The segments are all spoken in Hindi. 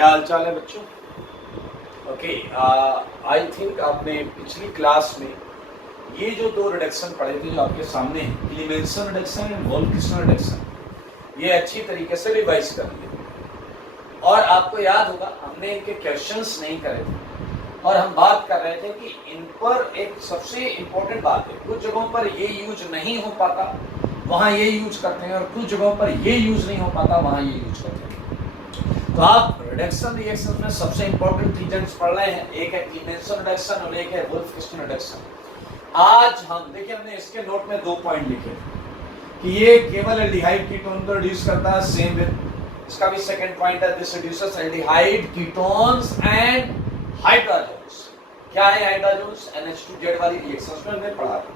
क्या हालचाल है बच्चों? ओके, आई थिंक आपने पिछली क्लास में ये जो दो रिडक्शन पढ़े थे जो आपके सामने हैं, क्लीमेंसन रिडक्शन एंड वोल्फ-किस्टनर रिडक्शन, ये अच्छी तरीके से रिवाइज कर लिए और आपको याद होगा हमने इनके क्वेश्चंस नहीं करे थे और हम बात कर रहे थे कि इन पर एक सबसे इम्पोर्टेंट बात है, कुछ जगहों पर ये यूज नहीं हो पाता वहाँ ये यूज करते हैं और कुछ जगहों पर ये यूज नहीं हो पाता वहाँ ये यूज करते हैं। तो आप रिडक्शन रिएक्शन में सबसे इंपॉर्टेंट रीजंस पढ़ रहे हैं, एक है क्लीमेंसन रिडक्शन और एक है वोल्फ-किस्टनर रिडक्शन। आज हम देखिए हमने इसके नोट में 2 पॉइंट लिखे कि ये केवल एल्डिहाइड कीटोन को रिड्यूस करता है, सेम विद इसका भी सेकंड पॉइंट है, this reduces aldehyde ketones and hydrogens. क्या है हाइड्रोजन्स? NH2Z वाली रिएक्शंस में हमने पढ़ा था।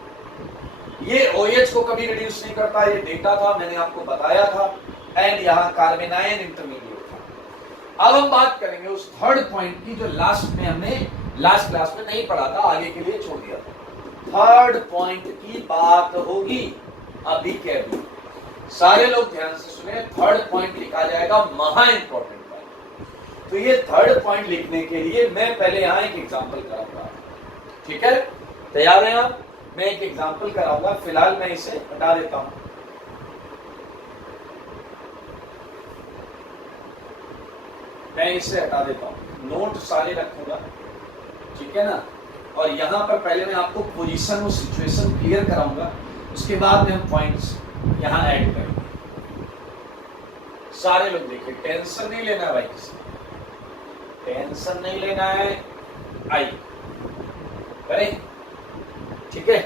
ये OH को कभी रिड्यूस नहीं करता, ये डेटा था, मैंने आपको बताया था, एंड यहाँ कार्बेनाइन इंटरमीडिएट था। अब हम बात करेंगे उस थर्ड पॉइंट की जो लास्ट में हमने लास्ट क्लास में नहीं पढ़ा था, आगे के लिए छोड़ दिया था। थर्ड पॉइंट की बात होगी अभी के अभी। सारे लोग ध्यान से सुने, थर्ड पॉइंट लिखा जाएगा, महा इंपॉर्टेंट पॉइंट। तो ये थर्ड पॉइंट लिखने के लिए मैं पहले यहाँ एक एग्जाम्पल कराऊंगा, ठीक है? तैयार हैं आप? मैं एक एग्जाम्पल कराऊंगा, फिलहाल मैं इसे हटा देता हूं। मैं इसे हटा देता हूं, नोट सारे रखूंगा, ठीक है ना? और यहां पर पहले मैं आपको पोजीशन और सिचुएशन क्लियर कराऊंगा, उसके बाद में हम पॉइंट्स यहां ऐड करेंगे। सारे लोग देखिए, टेंशन नहीं लेना है भाई, किसी टेंशन नहीं लेना है, आई करें, ठीक है?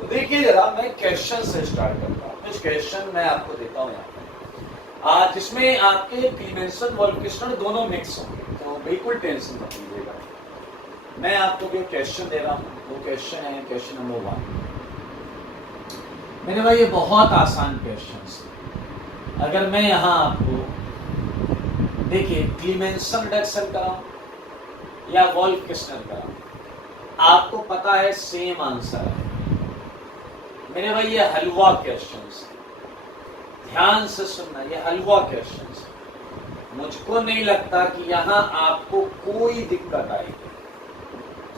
तो देखिए जरा, मैं क्वेश्चन से स्टार्ट करता हूँ। कुछ क्वेश्चन मैं आपको देता हूँ यहाँ पे, जिसमें आपके क्लीमेंसन वोल्फ-किस्टनर दोनों मिक्स होंगे, तो बिल्कुल टेंशन मत लीजिएगा। मैं आपको जो क्वेश्चन दे रहा हूँ वो क्वेश्चन है क्वेश्चन नंबर 1। मैंने भाई ये बहुत आसान क्वेश्चन। अगर मैं यहाँ आपको देखिए क्लीमेंसन रिडक्शन कराऊं या वोल्फ-किस्टनर कराऊं, आपको पता है सेम आंसर है। मेरे भाई ये हलवा क्वेश्चंस है, ध्यान से सुनना, ये हलवा क्वेश्चंस है। मुझको नहीं लगता कि यहाँ आपको कोई दिक्कत आएगी।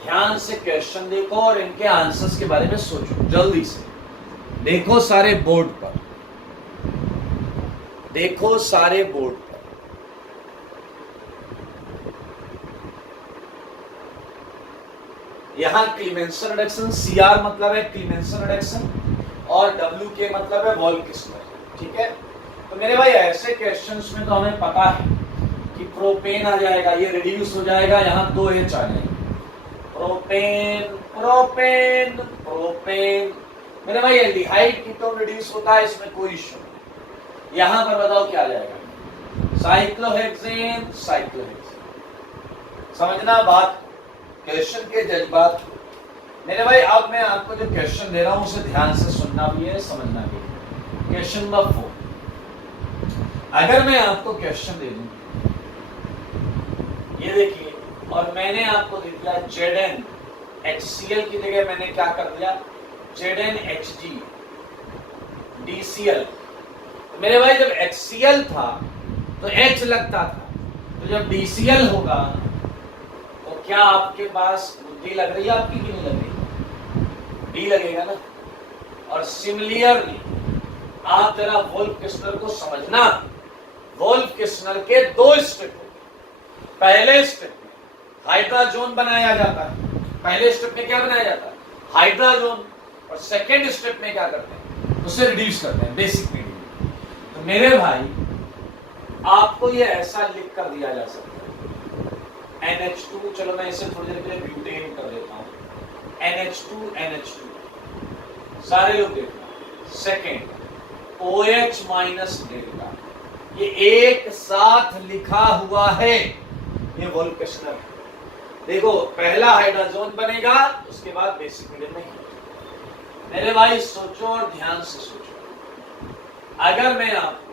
ध्यान से क्वेश्चन देखो और इनके आंसर्स के बारे में सोचो, जल्दी से देखो सारे बोर्ड पर, देखो सारे बोर्ड पर। यहाँ क्लीमेंसन रिडक्शन, CR मतलब है क्लीमेंसन रिडक्शन और WK मतलब है वोल्फ-किस्टनर, ठीक है? तो मेरे भाई ऐसे क्वेश्चंस में तो हमें पता है कि प्रोपेन आ जाएगा, ये रिड्यूस हो जाएगा, यहाँ 2H आ जाएगा, प्रोपेन प्रोपेन प्रोपेन। मेरे भाई एल्डिहाइड कीटोन रिड्यूस होता है, इसमें कोई इश्यू नहीं। यहाँ पर बताओ क्या आ जाएगा? Cyclohexane cyclohexane. समझना बात, क्वेश्चन के जज्बात। मेरे भाई अब मैं आपको जो क्वेश्चन दे रहा हूं उसे ध्यान से सुनना भी है, समझना भी है। क्वेश्चन नंबर 4, अगर मैं आपको क्वेश्चन दे दूं, ये देखिए, और मैंने आपको दे दिया Zn HCl की जगह मैंने क्या कर दिया? ZnHg DCl। तो मेरे भाई जब HCl था तो H लगता था, तो जब DCl होगा तो क्या आपके पास बुद्धि लग रही है आपकी कि नहीं लग रही? डी लगेगा ना। और सिमिलरली आप जरा वोल्फ-किस्टनर को समझना, वोल्फ-किस्टनर के 2 स्टेप होते। पहले स्टेप में हाइड्रोजन बनाया जाता है, पहले स्टेप में क्या बनाया जाता है? हाइड्रोजन। और सेकेंड स्टेप में क्या करते हैं? उसे रिड्यूस करते हैं बेसिक मीडियम। तो मेरे भाई आपको ये ऐसा लिख कर दिया जा सकता है, NH2, चलो मैं इसे थोड़ी देर के लिए ब्यूटेन कर देता हूं, NH2 सारे लोग देखना। सेकेंड OH माइनस डेल्टा, ये एक साथ लिखा हुआ है, ये वोल्फ-किस्टनर है। देखो पहला हाइड्रोजन बनेगा, उसके बाद बेसिक मीडियम में। मेरे भाई सोचो और ध्यान से सोचो, अगर मैं आपको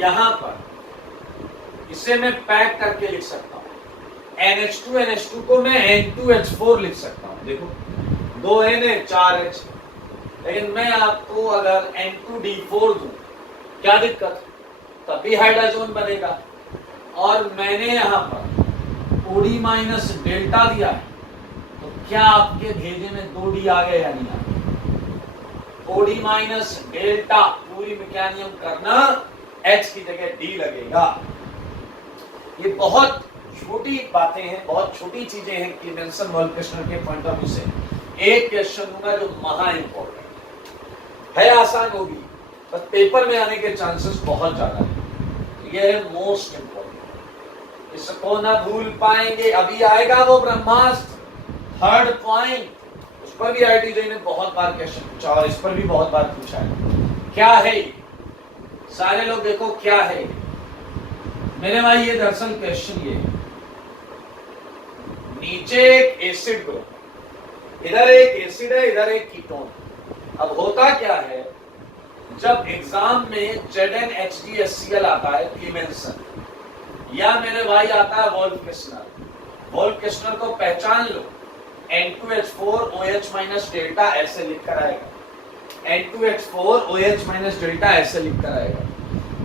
यहां पर इसे मैं पैक करके लिख सकता हूं, NH2 को मैं N2H4 लिख सकता हूं। देखो 2N है 4H, लेकिन मैं आपको अगर N2D4 दूं, क्या दिक्कत? तब भी हाइड्रोजन बनेगा। और मैंने यहां पर ओडी माइनस डेल्टा दिया है, तो क्या आपके भेजे में 2D आ गए या नहीं आ गए? ओडी माइनस डेल्टा पूरी मैकेनिज्म करना, H की जगह D लगेगा। ये बहुत छोटी बातें हैं, बहुत छोटी चीजें हैं क्लीमेंसन वॉल्फ-किश्नर के पॉइंट ऑफ व्यू से। एक क्वेश्चन दूंगा जो महा इंपॉर्टेंट है, आसान होगी, बस पेपर में आने के चांसेस बहुत ज्यादा है। ये है मोस्ट इंपॉर्टेंट, इसको ना भूल पाएंगे। अभी आएगा वो ब्रह्मास्त्र, थर्ड पॉइंट, उस पर भी IIT ने बहुत बार क्वेश्चन पूछा और इस पर भी बहुत बार पूछा है। क्या है सारे लोग देखो, क्या है मेरे भाई? ये दरअसल क्वेश्चन ये है, नीचे एक एसिड ग्रुप, इधर एक एसिड है, इधर एक कीटोन। अब होता क्या है, जब एग्जाम में ZnHgHCl आता है क्लीमेंसन, या मेरे भाई आता है वॉल्फ-किश्नर, वॉल्फ-किश्नर को पहचान लो, N2H4OH माइनस डेल्टा ऐसे लिख कर आएगा, N2H4OH माइनस डेल्टा ऐसे लिख कर आएगा।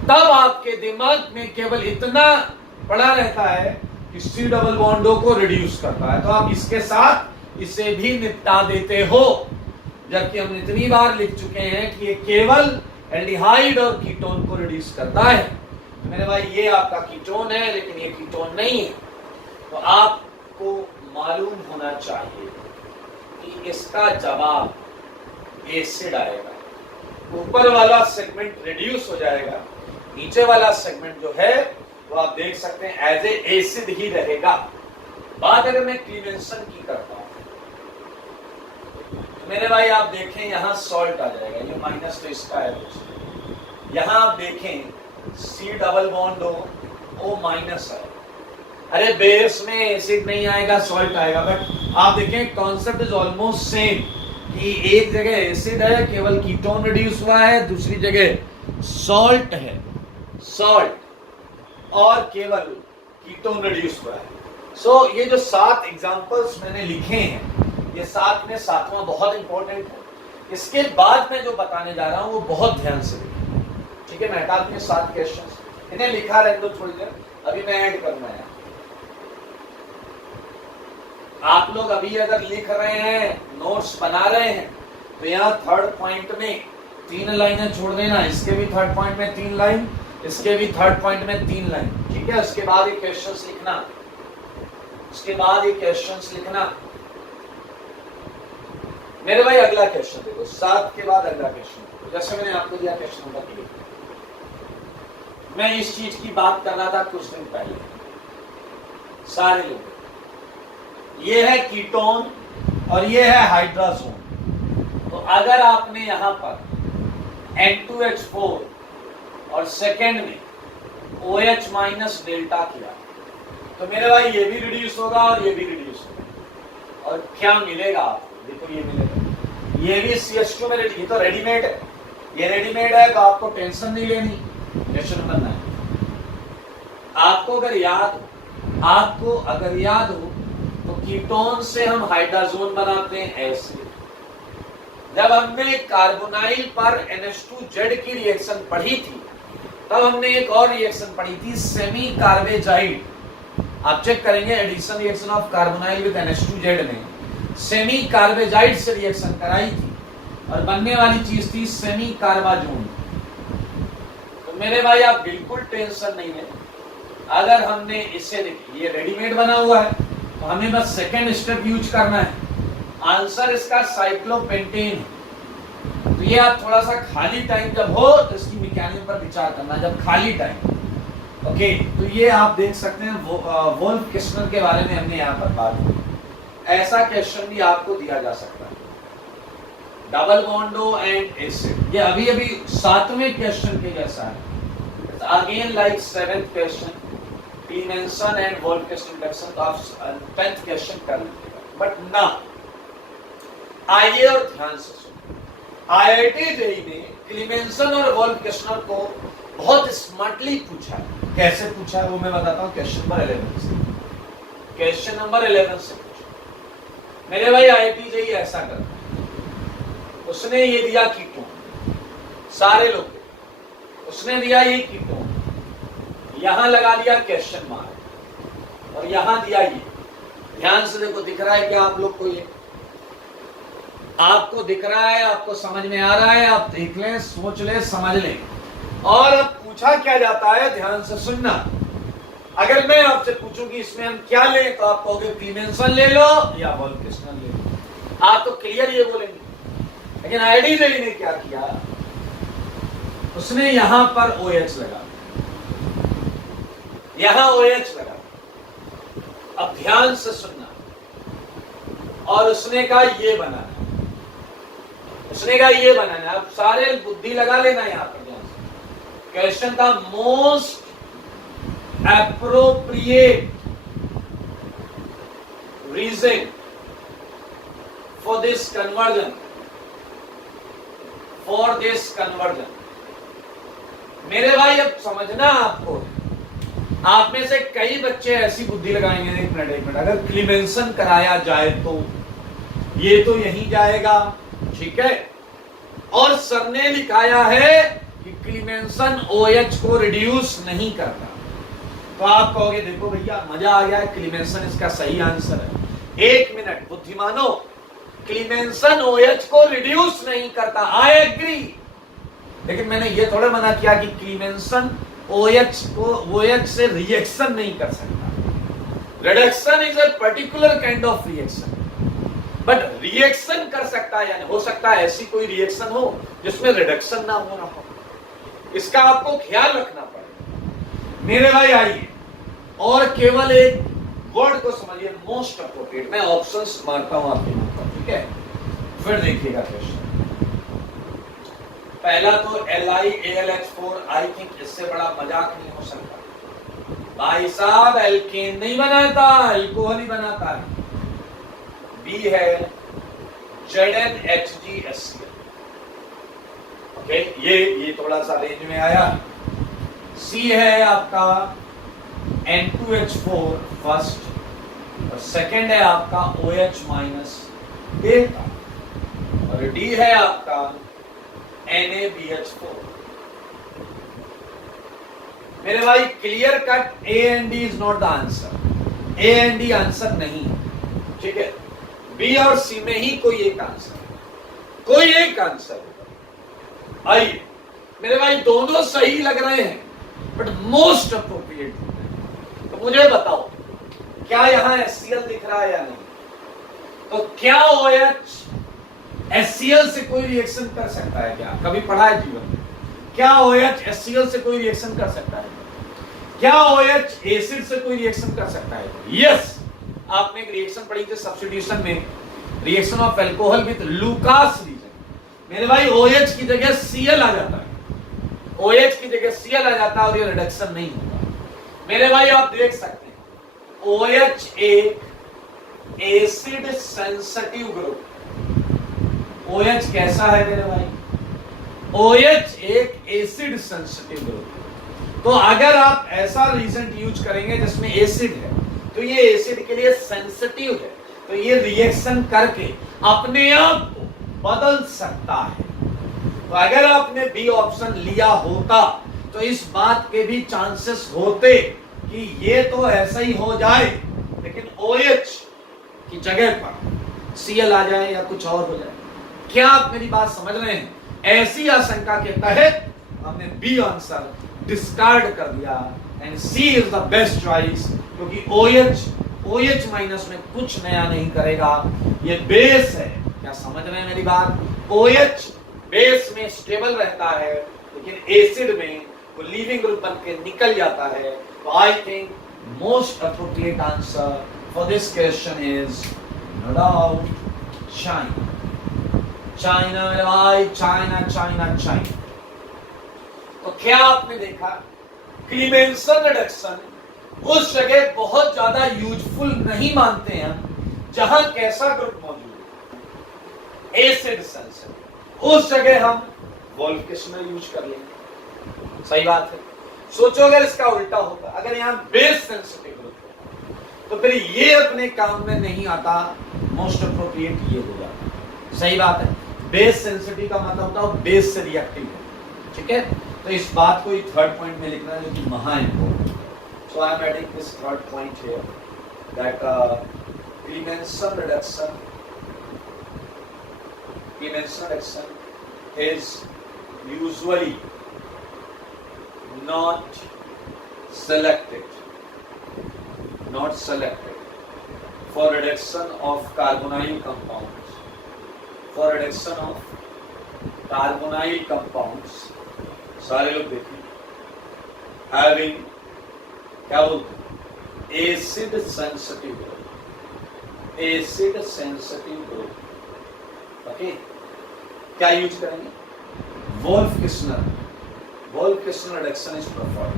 तब आपके दिमाग में केवल इतना पड़ा रहता है कि C डबल बॉन्डो को रिड्यूस करता है, तो आप इसके साथ इसे भी निपटा देते हो, जबकि हम इतनी बार लिख चुके हैं कि ये केवल एल्डिहाइड और कीटोन को रिड्यूस करता है। तो मेरे भाई ये आपका कीटोन है, लेकिन ये कीटोन नहीं है। तो आपको मालूम होना चाहिए कि इसका जवाब एसिड आएगा। ऊपर वाला सेगमेंट रिड्यूस हो जाएगा, नीचे वाला सेगमेंट जो है वो आप देख सकते हैं एज ए एसिड ही रहेगा। बात अगर मैं क्लीमेंसन की करता हूं, तो मेरे भाई आप देखें यहां सॉल्ट आ जाएगा, ये माइनस तो इसका है, यहां आप देखें C double bond O minus है। अरे बेस में एसिड नहीं आएगा, सॉल्ट आएगा, बट आप देखें कॉन्सेप्ट इज ऑलमोस्ट सेम, कि एक जगह एसिड है, केवल कीटोन रिड्यूस हुआ है, दूसरी जगह सॉल्ट है, सॉल्ट और केवल कीटोन रिड्यूस हुआ है। सो ये जो 7 एग्जांपल्स मैंने लिखे हैं, ये 7 में 7वां बहुत इंपॉर्टेंट है। इसके बाद मैं जो बताने जा रहा हूं वो बहुत ध्यान से देखिए, ठीक है? मैं हटा दूं 7 क्वेश्चंस, इन्हें लिखा रहने दो थोड़ी देर, अभी मैं ऐड करूंगा यहाँ। आप लोग अभी अगर लिख रहे हैं, नोट्स बना रहे हैं, तो यहाँ थर्ड पॉइंट में 3 लाइनें छोड़ देना, इसके भी थर्ड पॉइंट में 3 लाइन, इसके भी थर्ड पॉइंट में 3 लाइन, ठीक है? उसके बाद ये क्वेश्चंस लिखना, उसके बाद ये क्वेश्चंस लिखना। मेरे भाई अगला क्वेश्चन देखो, 7 के बाद अगला क्वेश्चन, जैसे मैंने आपको दिया क्वेश्चन नंबर 3, मैं इस चीज की बात कर रहा था कुछ दिन पहले, सारे लोग, ये है कीटोन और ये है हाइड्राजोन। तो अगर आपने यहां पर N2H4 और सेकेंड में OH माइनस डेल्टा किया, तो मेरे भाई ये भी रिड्यूस होगा और ये भी रिड्यूस होगा, और क्या मिलेगा आपको? देखो ये मिलेगा, ये भी CH2 में, ये तो रेडीमेड है, ये रेडीमेड है, तो आपको टेंशन नहीं लेनी। क्वेश्चन नंबर 9, आपको अगर याद हो तो कीटोन से हम हाइड्राजोन बनाते हैं ऐसे। जब हमने कार्बोनाइल पर NH2Z की रिएक्शन पढ़ी थी, तब हमने एक और रिएक्शन पढ़ी थी, सेमी कार्बेजाइड। आप चेक करेंगे addition reaction of carbonyl with NH2Z ने सेमी कार्बेजाइड से रिएक्शन कराई थी, और बनने वाली चीज थी सेमी कार्बाजोन। तो मेरे भाई आप बिल्कुल टेंशन नहीं है, अगर हमने इसे देखिए, ये रेडीमेड बना हुआ है, तो हमें बस सेकेंड स्टेप यूज करना है। आंसर इसका साइक्लोपेंटेन है। तो ये आप थोड़ा सा खाली टाइम जब हो तो इसकी मैकेनिज्म पर विचार करना, जब खाली टाइम, ओके? तो ये आप देख सकते हैं वॉल्फ-किश्नर के बारे में हमने यहाँ पर बात की। ऐसा क्वेश्चन भी आपको दिया जा सकता है, डबल बॉन्डो एंड एसिड, ये अभी अभी 7वें क्वेश्चन के जैसा है। Again like 7th question, क्लीमेंसन and wolf-Kishner reduction, तो आप 10th क्वेश्चन कर लीजिएगा। बट ना, आइए और ध्यान से सुनिए, IIT JEE ने क्लीमेंसन और वॉल्फ-किश्नर को बहुत स्मार्टली पूछा। कैसे पूछा है वो मैं बताता हूँ, क्वेश्चन नंबर 11 से। क्वेश्चन नंबर 11 से पूछा मेरे भाई, IIT JEE ऐसा करता है, उसने ये दिया कीटोन, सारे लोग, उसने दिया ये कीटोन, यहां लगा दिया क्वेश्चन मार्क और यहां दिया ये। ध्यान से देखो, दिख रहा है क्या आप लोग को? ये आपको दिख रहा है, आपको समझ में आ रहा है? आप देख लें, सोच लें, समझ लें। और अब पूछा क्या जाता है, ध्यान से सुनना। अगर मैं आपसे पूछूं कि इसमें हम क्या लें, तो आप कहोगे क्लीमेंसन ले लो या वोल्केशनल ले लो। आप तो क्लियर ये बोलेंगे। लेकिन आईडीजेई ने क्या किया, उसने यहां पर OH लगा, यहां OH लगा। अब ध्यान से सुनना। और उसने कहा ये बनाना, उसने कहा ये बनाना। अब सारे बुद्धि लगा लेना यहां पर। ध्यान से क्वेश्चन था most appropriate reagent for this conversion, for this conversion. मेरे भाई अब समझना आपको, आप में से कई बच्चे ऐसी बुद्धि लगाएंगे, एक मिनट, अगर क्लीमेंसन कराया जाए तो ये तो यहीं जाएगा, ठीक है। और सर ने लिखाया है कि क्लीमेंसन OH को रिड्यूस नहीं करता। तो आप कहोगे देखो भैया मजा आ गया है, क्लीमेंसन इसका सही आंसर है। एक मिनट बुद्धिमानो, क्लीमेंसन OH को रिड्यूस नहीं करता, आई एग्री। लेकिन मैंने ये थोड़ा मना किया कि क्लीमेंसन OH को OH से रिएक्शन नहीं कर सकता। Reduction is a particular kind of reaction, but reaction कर सकता है। यानी हो सकता है ऐसी कोई रिएक्शन हो जिसमें रिडक्शन ना हो रहा हो, इसका आपको ख्याल रखना पड़ेगा। मेरे भाई आइए, और केवल एक वर्ड को समझिए, मोस्ट अप्रोप्रिएट। मैं ऑप्शंस मारता हूं आपके ऊपर, ठीक है। फिर देखिएगा क्वेश्चन। पहला तो LiAlH4, आई थिंक इससे बड़ा मजाक नहीं हो सकता। भाई साहब एल्केन नहीं बनाता, अल्कोहल ही बनाता है। बी है ZnHgHcl, ओके, ये थोड़ा सा रेंज में आया। सी है आपका N2H4 फर्स्ट, और सेकंड है आपका OH- डेल्टा, और डी है आपका NaBH4। मेरे भाई clear cut, A and D is not the answer. A and D answer नहीं है, ठीक है। बी और सी में ही कोई एक आंसर, कोई एक आंसर। आइए मेरे भाई, दोनों सही लग रहे हैं, बट मोस्ट अप्रोप्रिएट। तो मुझे बताओ, क्या यहां HCl दिख रहा है या नहीं? तो क्या OH HCl से कोई रिएक्शन कर सकता है क्या? कभी पढ़ा है जीवन में? क्या OH HCl से कोई रिएक्शन कर सकता है? क्या OH एसिड से कोई रिएक्शन कर सकता है? यस। आपने एक रिएक्शन पढ़ी थी सब्स्टिट्यूशन में, reaction of alcohol with Lucas reagent. मेरे भाई OH की जगह Cl आ जाता है, OH की जगह Cl आ जाता है और ये रिडक्शन नहीं होगा। मेरे भाई आप देख सकते हैं, OH एक एसिड सेंसिटिव ग्रुप। OH कैसा है मेरे भाई? OH एक एसिड सेंसिटिव ग्रुप। तो अगर आप ऐसा रीजेंट यूज करेंगे जिसमें एसिड है, तो ये एसिड के लिए सेंसिटिव है, तो ये रिएक्शन करके अपने आप को बदल सकता है। तो अगर आपने बी ऑप्शन लिया होता तो इस बात के भी चांसेस होते कि ये तो ऐसा ही हो जाए, लेकिन OH की जगह पर Cl आ जाए या कुछ और हो जाए। क्या आप मेरी बात समझ रहे हैं? ऐसी आशंका के तहत हमने बी आंसर डिस्कार्ड कर दिया and C is the best choice, क्योंकि OH माइनस में कुछ नया नहीं करेगा, ये बेस है। क्या समझ रहे हैं मेरी बात? OH बेस में स्टेबल रहता है, लेकिन एसिड में वो लीविंग ग्रुप बन के निकल जाता है। तो I think most appropriate answer for this question is no doubt China. China मेरे भाई, चाइना चाइना चाइना। तो क्या आपने देखा, क्लीमेंसन रिडक्शन उस जगह बहुत ज्यादा यूजफुल नहीं मानते हैं जहां कैसा ग्रुप मौजूद है, एसिड सेंसिटिव। उस जगह हम वोल्केशनल यूज कर लेंगे। सही बात है। सोचो अगर इसका उल्टा होता, अगर यहाँ बेस सेंसिटिव ग्रुप होता, तो फिर ये अपने काम में नहीं आता, मोस्ट अप्रोप्रिएट ये हो जाता। सही बात है। बेस सेंसिटिव का मतलब होता है बेस से रिएक्टिव है, ठीक है। तो इस बात को थर्ड पॉइंट में लिखना है, जो कि महा important. So I am adding this third point here, that Clemenson reduction is usually not selected for reduction of carbonyl compounds, सारे लोग देखिए, having क्या बोलते हैं, acid sensitive group. ओके, क्या यूज करेंगे? Wolff-Kishner reduction is preferred.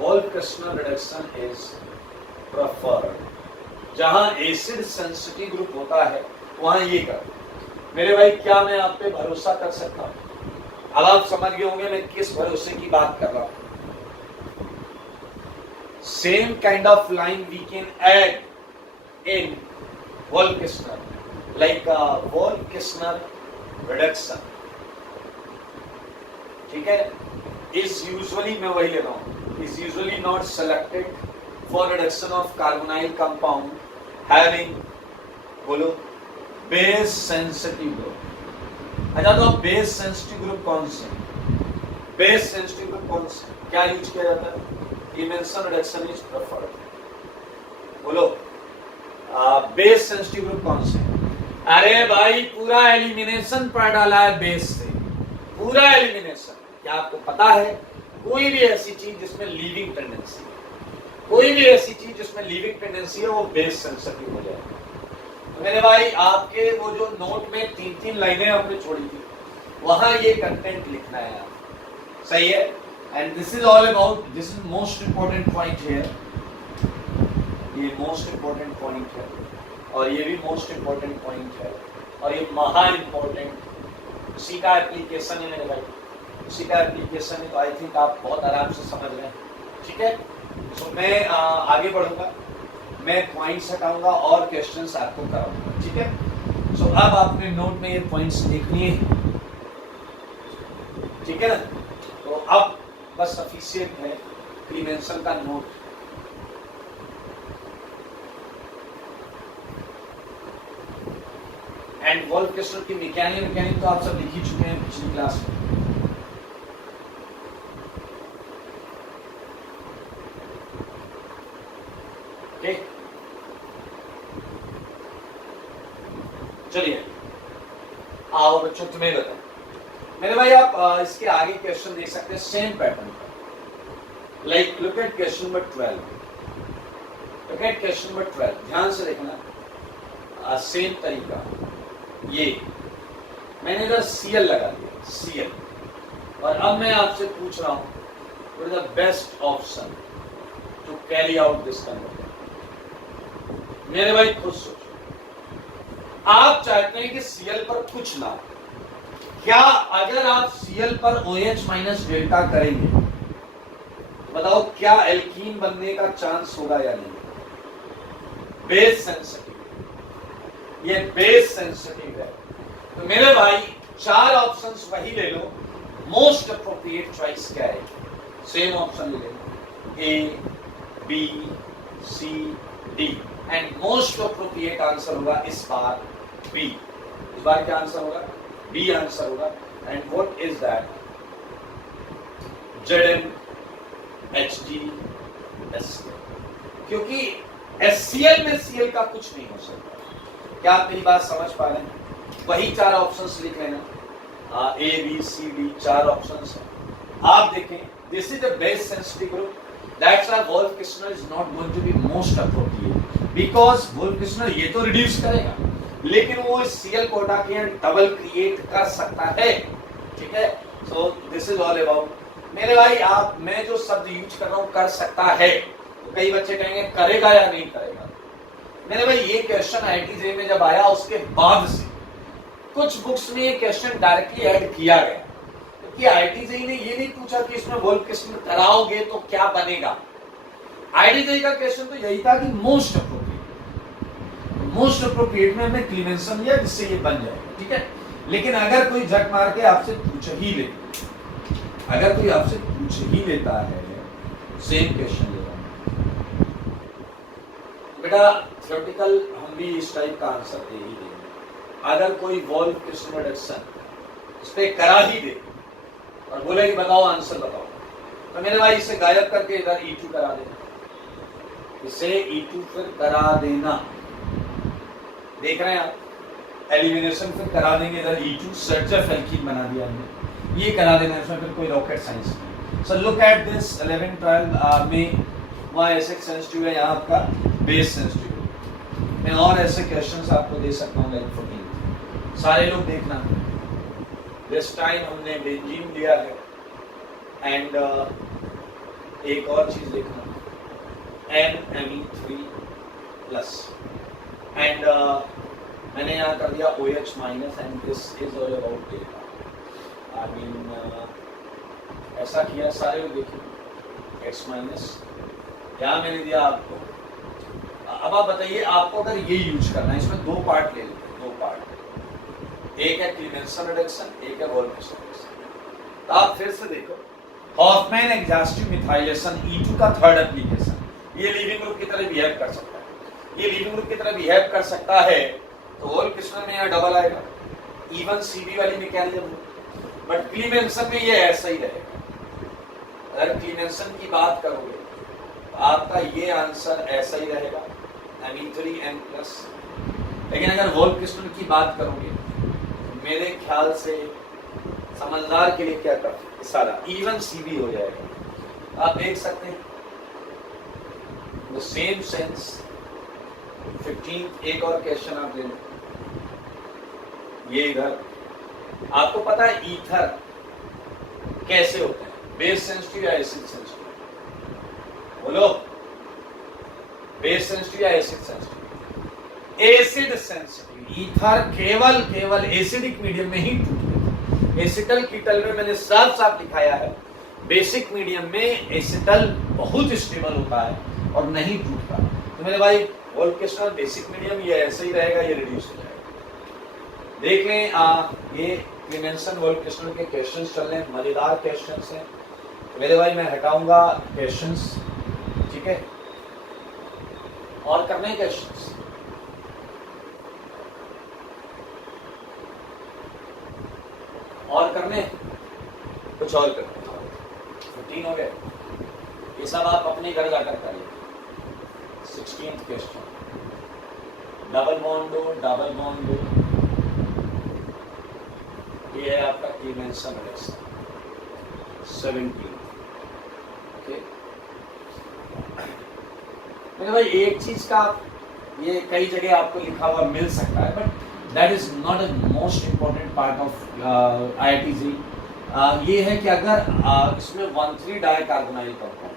Wolff-Kishner reduction is preferred. जहां एसिड सेंसिटिव ग्रुप होता है वहां ये कर। मेरे भाई, क्या मैं आप पे भरोसा कर सकता हूं? अब आप समझ गए होंगे मैं किस भरोसे की बात कर रहा हूं। Same kind of line we can add in Wolff-Kishner, like Wolff-Kishner reduction, ठीक है, is usually, मैं वही ले रहा हूं, is usually not selected for reduction of carbonyl compound having, बोलो, base sensitive group. अच्छा, तो बेस सेंसिटिव ग्रुप कौन से? बेस सेंसिटिव ग्रुप कौन से क्या यूज किया जाता है? Clemenson reduction is preferred. बोलो, बेस सेंसिटिव ग्रुप कौन से? अरे भाई, पूरा एलिमिनेशन पढ़ डाला है बेस से, पूरा एलिमिनेशन। क्या आपको पता है कोई भी ऐसी चीज जिसमें लीविंग टेंडेंसी है वो बेस सेंसिटिव हो जाए। तो मेरे भाई, आपके वो जो नोट में 3-3 लाइनें आपने छोड़ी थी, वहां ये कंटेंट लिखना है आप, सही है? And this is all about, this is most important point here, ये मोस्ट इंपॉर्टेंट पॉइंट है, और ये भी मोस्ट इंपॉर्टेंट पॉइंट है, और ये महा इंपॉर्टेंट, उसी का एप्लीकेशन है मेरे भाई, उसी का एप्लीकेशन है। तो आई थिंक आप बहुत आराम से समझ रहे हैं, ठीक है? तो मैं आगे बढ़ूंगा, मैं पॉइंट्स हटाऊंगा और क्वेश्चंस आपको कराऊंगा, ठीक है? सो अब आपने नोट में ये पॉइंट्स लिख लिए, ठीक है ना? तो अब बस सफिशिएंट है क्लीमेंसन का नोट। एंड वॉल्फ-किश्नर की मैकेनिक तो आप सब लिख ही चुके हैं पिछली क्लास में। ओके, चलिए आओ बच्चों, तुम्हें बताओ मेरे भाई, आप इसके आगे क्वेश्चन देख सकते हैं सेम पैटर्न पर। Like look at question number 12, ध्यान से देखना, सेम तरीका। ये मैंने इधर Cl लगा दिया, Cl, और अब मैं आपसे पूछ रहा हूं what is the best option to carry out this conversion. मेरे भाई खुद सोचो, आप चाहते हैं कि Cl पर कुछ ना, क्या अगर आप Cl पर OH माइनस डेल्टा करेंगे, बताओ क्या एल्कीन बनने का चांस होगा या नहीं? बेस सेंसिटिव, ये बेस सेंसिटिव है। तो मेरे भाई 4 ऑप्शंस वही ले लो, मोस्ट अप्रोप्रिएट चॉइस क्या है? सेम ऑप्शन ले लो, A, B, C, D, and most appropriate answer होगा इस बार B। इस बार क्या आंसर होगा? B आंसर होगा। And what is that? ZnHgScl, क्योंकि HCl में Cl का कुछ नहीं हो सकता। क्या आप मेरी बात समझ पा रहे हैं? वही 4 ऑप्शंस लिख लेना, A, B, C, D, 4 options हैं। आप देखें, this is the base sensitive group, that's why Wolff Kishner is not going to be most appropriate, because Wolff Kishner ये तो रिड्यूस करेगा, लेकिन वो Cl को हटा के डबल क्रिएट कर सकता है, ठीक है? So this is all about. मेरे भाई, आप, मैं जो शब्द यूज कर रहा हूं कर सकता है, तो कई बच्चे कहेंगे करेगा या नहीं करेगा। मेरे भाई, ये क्वेश्चन IIT में जब आया उसके बाद से कुछ बुक्स में ये क्वेश्चन डायरेक्टली ऐड किया गया, क्योंकि IIT ने ये नहीं पूछा कि इसमें वॉल्फ-किश्नर कराओगे तो क्या बनेगा। IIT का क्वेश्चन तो यही था कि मोस्ट अप्रोप्रिएट में हमें क्लीमेंसन लिया जिससे ये बन जाएगा, ठीक है? लेकिन अगर कोई झक मार के आपसे पूछ ही लेता है, सेम क्वेश्चन ले रहा है, बेटा थ्योरेटिकल हम भी इस टाइप का आंसर दे ही देंगे। अगर कोई वॉल्व क्रिस्टल रिडक्शन इस पे करा ही दे और बोले कि बताओ आंसर बताओ, तो मेरे भाई इसे गायब करके इधर E2 करा देना, इसे E2 फिर करा देना। देख रहे हैं आप, एलिमिनेशन फिर करा देंगे, इधर E2 सर्चर एल्कीन बना दिया हमने, ये करा देना, इसमें फिर कोई रॉकेट साइंस नहीं। सो लुक एट दिस 11 12 में वहाँ एसिड सेंसिटिव है, यहाँ आपका बेस सेंसिटिव है। मैं और ऐसे क्वेश्चंस आपको दे सकता हूँ, लाइक 14 सारे लोग देखना। दिस टाइम हमने बेंजीन लिया है एंड एक और चीज देखना, NMe3 प्लस एंड मैंने यहाँ कर दिया OH minus and this is all about data. I mean ऐसा किया, सारे लोग देखिए X माइनस यहाँ मैंने दिया आपको। अब आप बताइए आपको अगर ये यूज करना है, इसमें दो पार्ट ले लेते हैं, दो पार्ट, एक है क्लीमेंसन रिडक्शन, एक है वोल्केशन रिडक्शन। तो आप फिर से देखो, हॉफमैन एग्जॉस्टिव मिथाइलेशन E2 का थर्ड एप्लीकेशन, ये लीविंग ग्रुप की तरह बिहेव कर सकता है, ये लीविंग ग्रुप की तरह बिहेव कर सकता है, तो वोल्केशन में यहाँ डबल आएगा, इवन CB वाली मैकेनिज्म, बट क्लीमेंसन में ये ऐसा ही रहेगा। अगर क्लीमेंसन की बात करोगे आपका ये आंसर ऐसा ही रहेगा, Me3N+। लेकिन अगर वोल्फ क्रिस्टल की बात करोगे मेरे ख्याल से समझदार के लिए क्या कर सारा इवन CB हो जाएगा। आप देख सकते हैं द सेम सेंस 15 एक और क्वेश्चन आप ले लो, ये इधर आपको पता है ईथर कैसे होते हैं, बेस सेंसिटिव या एसिड सेंसिटिव? बोलो, बेस सेंसिटिव या acid sensitive? Acid sensitive. Ether केवल एसिडिक मीडियम में ही टूटते हैं। एसिटल कीटल में मैंने साफ साफ दिखाया है, बेसिक मीडियम में एसिटल बहुत स्टेबल होता है और नहीं टूटता। तो मेरे भाई वोल्केशनल बेसिक मीडियम ये ऐसे ही रहेगा, ये रिड्यूस हो जाएगा। देख लें ये क्लीमेंसन वोल्केशनल के क्वेश्चंस चल रहे हैं, मजेदार क्वेश्चंस हैं। मेरे भाई मैं हटाऊंगा क्वेश्चंस, ठीक है, और करने क्वेश्चंस। और करने कुछ और करने 15 हो गए, ये सब आप अपने घर जाकर करिए। 16th क्वेश्चन, डबल बॉन्ड दो, ये है आपका क्लीमेंसन रिडक्शन 17। ओके मेरे भाई एक चीज का ये कई जगह आपको लिखा हुआ मिल सकता है, but that is not a most important part of IIT-JEE। ये है कि अगर इसमें 1,3 डाइकार्बोनाइल कंपाउंड,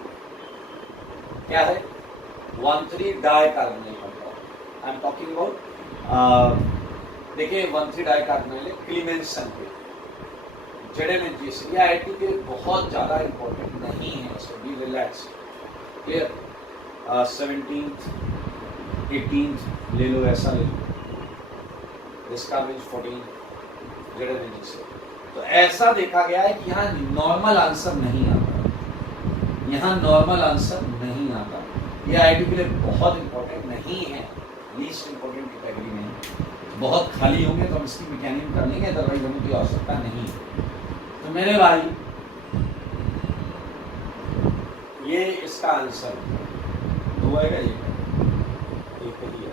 क्या है 1,3 dicarbonyl compound, I am talking about, देखिए 1,3 डाइकार्बोनाइल क्लीमेंसन पे ZNHG से, ये IIT के बहुत ज़्यादा इम्पोर्टेंट नहीं है, सो be relax. Clear? 17th 18th ले लो, ऐसा ले लो, इसका मीन्स 14 ZNHG से। तो ऐसा देखा गया है कि यहाँ नॉर्मल आंसर नहीं आता, यहाँ नॉर्मल आंसर नहीं आता। ये IIT के लिए बहुत इंपॉर्टेंट नहीं है, लीस्ट इंपॉर्टेंट कैटेगरी में है। बहुत खाली होंगे तो हम इसकी मैकेनिज्म कर लेंगे, अदरवाइज हमें कोई आवश्यकता नहीं है। तो मेरे भाई ये इसका आंसर दो आएगा, ये ही है,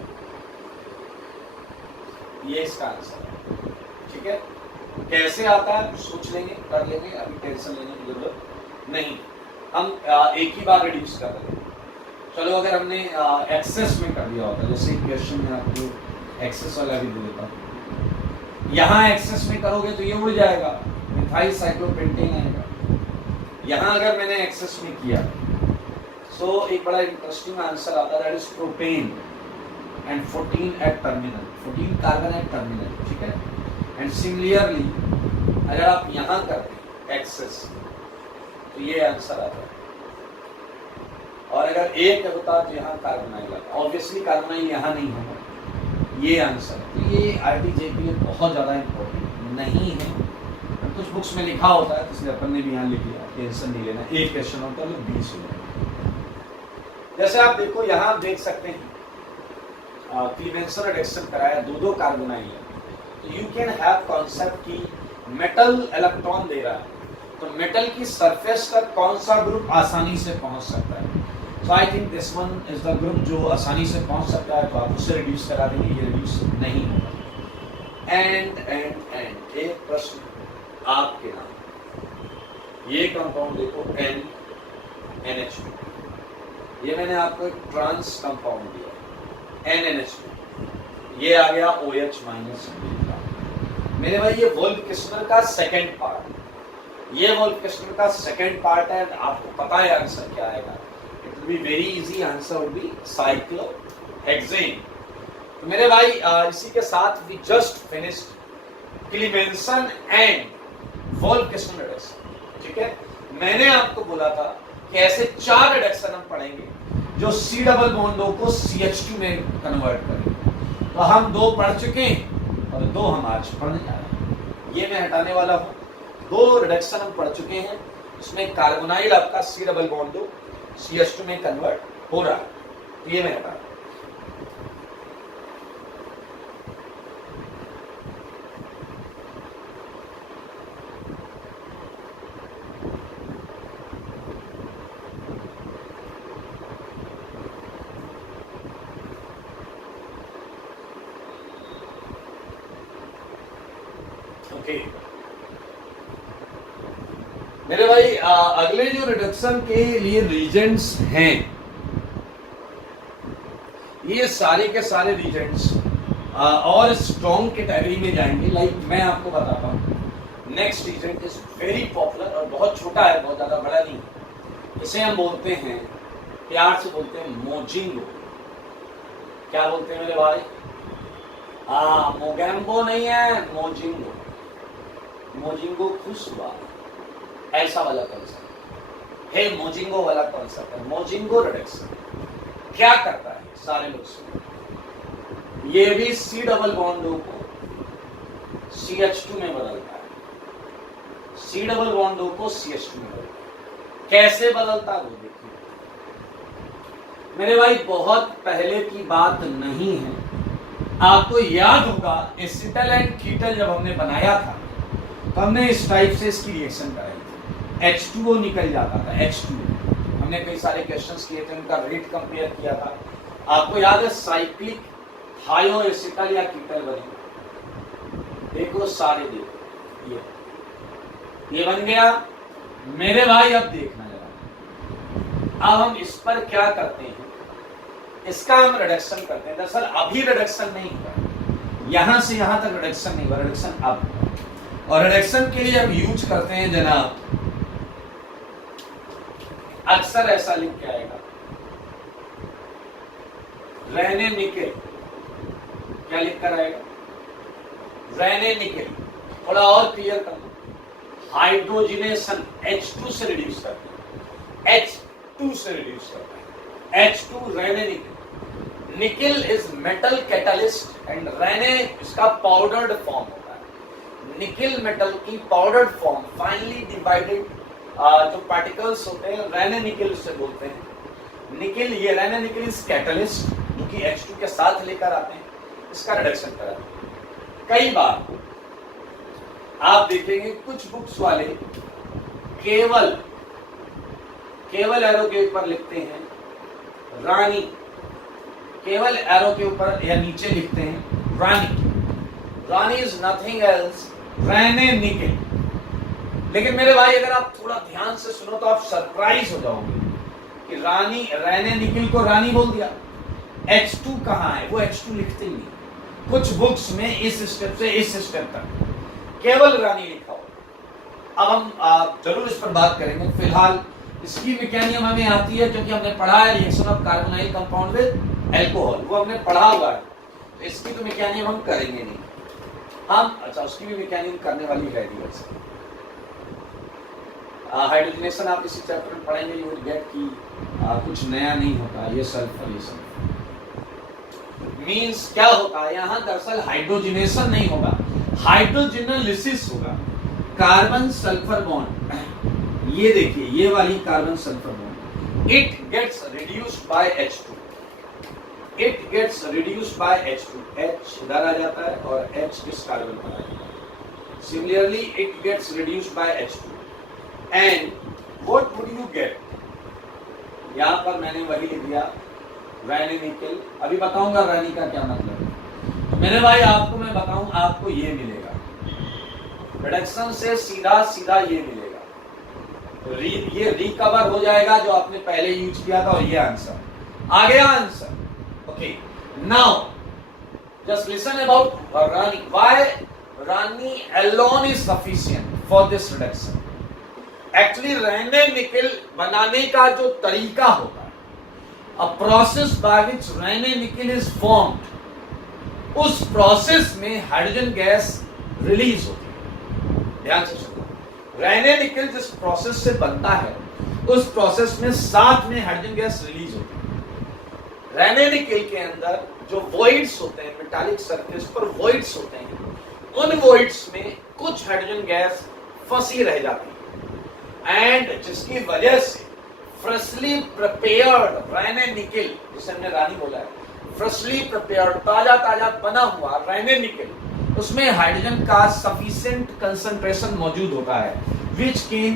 ये इसका आंसर है। ठीक है, कैसे आता है सोच लेंगे, कर लेंगे, अभी टेंशन लेने की जरूरत नहीं। हम एक ही बार रिड्यूस कर रहे हैं। चलो अगर हमने एक्सेस में कर दिया होता, जैसे क्वेश्चन में आपको एक्सेस वाला भी दे देता हूं, यहाँ एक्सेस में करोगे तो ये उड़ जाएगा, मिथाइल साइक्लोपेंटेन आएगा। यहाँ अगर मैंने एक्सेस में किया सो एक बड़ा इंटरेस्टिंग आंसर आता है, that is propane and 14 at terminal, 14 carbon at terminal. ठीक है, एंड सिमिलरली अगर आप यहाँ करते एक्सेस तो ये आंसर आता है, और अगर एक होता तो यहाँ कार्बोनाइल आता। ऑब्वियसली कार्बोनाइल यहाँ नहीं होगा, ये आंसर। तो ये IIT-JEE के लिए बहुत ज़्यादा इम्पोर्टेंट नहीं है, कुछ बुक्स में लिखा होता है, इसलिए अपन ने भी यहाँ लिख लिया, टेंशन नहीं लेना। एक क्वेश्चन होता है 20 हो जाए। जैसे आप देखो यहाँ आप देख सकते हैं क्लीवेंसन रिडक्शन कराया, दो कार्बोनाइल है, तो यू कैन हैव कॉन्सेप्ट की मेटल इलेक्ट्रॉन दे रहा है, तो मेटल की सरफेस तक कौन सा ग्रुप आसानी से पहुंच सकता है। So I think this one is the group जो आसानी से पहुंच सकता है, तो आप उससे रिड्यूस करा देंगे, ये रिड्यूस नहीं होगा। एंड एक प्रश्न आपके नाम, ये कंपाउंड देखो NH2, ये मैंने आपको एक ट्रांस कंपाउंड दिया NNH2, ये आ गया OH-। मेरे भाई ये वोल्फ-किस्मर का सेकंड पार्ट, ये वोल्फ-किस्मर का सेकंड पार्ट है, आपको पता है आंसर क्या आएगा, it will be very easy, answer would be cyclohexane. तो मेरे भाई इसी के साथ we just finished Clemmensen and Wolff Kishner reduction, ठीक है। मैंने आपको बोला था कि ऐसे 4 रिडक्शन हम पढ़ेंगे जो C डबल बॉन्डों को CH2 में कन्वर्ट करेंगे, तो हम 2 पढ़ चुके हैं और 2 हम आज पढ़ने जा रहे हैं। ये मैं हटाने वाला हूँ, 2 रिडक्शन हम पढ़ चुके हैं, इसमें कार्बोनाइल आपका C डबल बॉन्डो CH2 में कन्वर्ट हो रहा है, तो ये मैं हटा रहा हूं। मेरे भाई अगले जो रिडक्शन के लिए रीजेंट्स हैं, ये सारे के सारे रीजेंट्स और स्ट्रॉन्ग कैटेगरी में जाएंगे। लाइक मैं आपको बताता हूँ, next reagent is very popular और बहुत छोटा है, बहुत ज्यादा बड़ा नहीं, इसे हम बोलते हैं, प्यार से बोलते हैं मोजिंगो। क्या बोलते हैं मेरे भाई? मोगैम्बो नहीं है, मोजिंगो। मोजिंगो खुश हुआ, ऐसा वाला कॉन्सेप्ट है, मोजिंगो वाला कॉन्सेप्ट है। मोजिंगो रिडक्शन क्या करता है, सारे लोग सुनो, ये भी C डबल बॉन्डों को CH2 में बदलता है, C डबल बॉन्डों को CH2 में बदलता है। कैसे बदलता है वो देखिए मेरे भाई, बहुत पहले की बात नहीं है, आपको याद होगा एसिटल एंड कीटल जब हमने बनाया था तो हमने इस टाइप से इसकी रिएक्शन कराई थी, H2O निकल जाता था, H2O। हमने कई सारे क्वेश्चंस किए थे, उनका रेट कंपेयर किया था। आपको याद है साइक्लिक थायो एसिटल या कीटल बने, देखो सारे देखो, ये बन गया मेरे भाई। अब देखना जरा, अब हम इस पर क्या करते हैं, इसका हम रिडक्शन करते हैं। दरअसल अभी रिडक्शन नहीं हुआ, यहां से यहां तक रिडक्शन नहीं हुआ, रिडक्शन अब। और रिडक्शन के लिए हम यूज करते हैं जनाब, अक्सर ऐसा लिख के आएगा, रहने निकल, क्या लिख कर आएगा, रहने निकल। थोड़ा और क्लियर कर दो, हाइड्रोजिनेशन H2 से रिड्यूस करते हैं, H2 से रिड्यूस करते हैं, H2 रहने निकल। निकल इज मेटल कैटलिस्ट एंड रहने इसका पाउडर्ड फॉर्म होता है। निकल मेटल की पाउडर्ड फॉर्म, फाइनली डिवाइडेड जो पार्टिकल्स होते हैं, रहने निकल से बोलते हैं। निकल, ये रहने निकल इज कैटलिस्ट जो कि H2 के साथ लेकर आते हैं, इसका रिडक्शन कराते हैं। कई बार आप देखेंगे कुछ बुक्स वाले केवल एरो के ऊपर लिखते हैं रानी, केवल एरो के ऊपर या नीचे लिखते हैं रानी। रानी इज नथिंग एल्स, रहने निकल। लेकिन मेरे भाई अगर आप थोड़ा ध्यान से सुनो तो आप सरप्राइज हो जाओगे कि रानी, रहने निकल को रानी बोल दिया, H2 कहाँ है, वो H2 लिखते ही नहीं। कुछ बुक्स में इस स्टेप से इस स्टेप तक केवल रानी लिखा हो। अब हम जरूर इस पर बात करेंगे, फिलहाल इसकी मैकेनिज्म हमें आती है क्योंकि हमने पढ़ा है reaction of carbonyl compound with alcohol, वो हमने पढ़ा हुआ है, तो इसकी तो मैकेनिज्म हम करेंगे नहीं हम। अच्छा, उसकी भी मैकेनिज्म करने वाली है वैसे। हाइड्रोजनेशन आप इसी चैप्टर में पढ़ेंगे, यू विल गेट कि कुछ नया नहीं होता, ये सल्फर, ये सल्फर मींस क्या होता है यहाँ, दरअसल हाइड्रोजनेशन नहीं होगा, हाइड्रोजिनोलिसिस होगा। कार्बन सल्फर बॉन्ड, ये देखिए ये वाली carbon sulphur bond, it gets reduced by H2, it gets reduced by H2, H इधर आ जाता है और H इस कार्बन पर आ जाता है। Similarly it gets reduced by H2 and what would you get, यहां पर मैंने वही लिख दिया रैनी निकल। अभी बताऊंगा रैनी का क्या मतलब है। मेरे भाई आपको मैं बताऊं, आपको ये मिलेगा रिडक्शन से सीधा सीधा ये मिलेगा, ये रिकवर हो जाएगा जो आपने पहले यूज किया था, और ये आंसर आ गया answer. Okay, now just listen about Raney, why Raney alone is sufficient for this reduction। Actually Raney nickel बनाने का जो तरीका होता है, a process by which रैने निकल is formed, उस प्रोसेस में हाइड्रोजन गैस रिलीज होती है। ध्यान से सुनो, रैने निकल जिस प्रोसेस से बनता है उस प्रोसेस में साथ में हाइड्रोजन गैस रिलीज होती है। रैने निकल के अंदर जो वॉइड्स होते हैं, मेटालिक सरफेस पर वॉइड्स होते हैं, उन वॉइड्स में कुछ हाइड्रोजन गैस फंसी रह जाती है एंड जिसकी वजह से फ्रेशली प्रिपेयर्ड रैने निकल, जिसे हमने रानी बोला है, फ्रेशली प्रिपेयर्ड ताजा ताजा बना हुआ रैने निकल, उसमें हाइड्रोजन का सफिशिएंट कंसंट्रेशन मौजूद होता है which can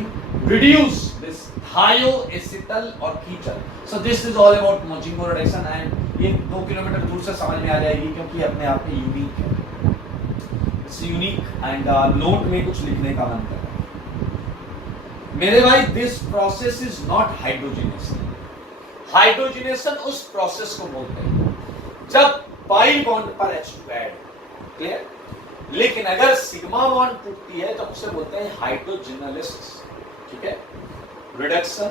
reduce this thioacetal और कीटल। So this is all about Mochingbo reduction and ये 2 किलोमीटर दूर से समझ में आ जाएगी क्योंकि अपने आप में यूनिक है, इट्स यूनिक एंड नोट में कुछ लिखने का मन कर रहा है मेरे भाई। This process is not hydrogenation. Hydrogenation उस प्रोसेस को बोलते हैं जब पाई बॉन्ड पर H2 ऐड, क्लियर। लेकिन अगर सिग्मा बॉन्ड टूटती है तो उसे बोलते हैं हाइड्रोजिनोलिसिस, ठीक है। रिडक्शन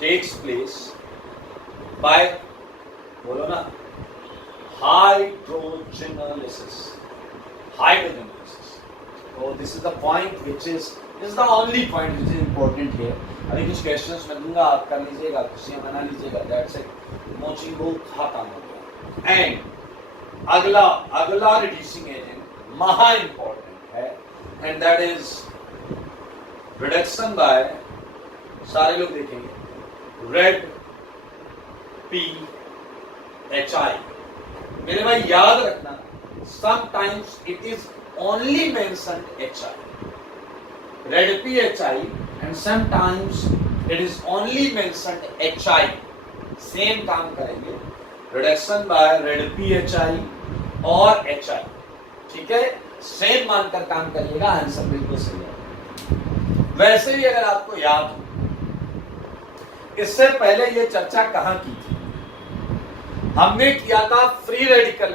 टेक्स प्लेस बाय, बोलो ना, हाइड्रोजिनोलिसिस। So this is the point which is the only point which is important here। अभी कुछ क्वेश्चंस मैं दूंगा, आप कर लीजिएगा, खुशियां मना लीजिएगा, दैट्स इट। मोचिंगो खत्म हो गया। एंड अगला रिड्यूसिंग एजेंट महा इंपॉर्टेंट है and that is reduction by, सारे लोग देखेंगे, रेड PHI। मेरे भाई याद रखना, sometimes it is only mentioned HI, red PHI, and sometimes it is only mentioned HI। सेम काम करेंगे, रिडक्शन बाय रेड PHI और HI, ठीक है, सेम मानकर काम करिएगा, आंसर बिल्कुल सही है। वैसे ही अगर आपको याद हो, इससे पहले ये चर्चा कहां की थी, हमने किया था फ्री रेडिकल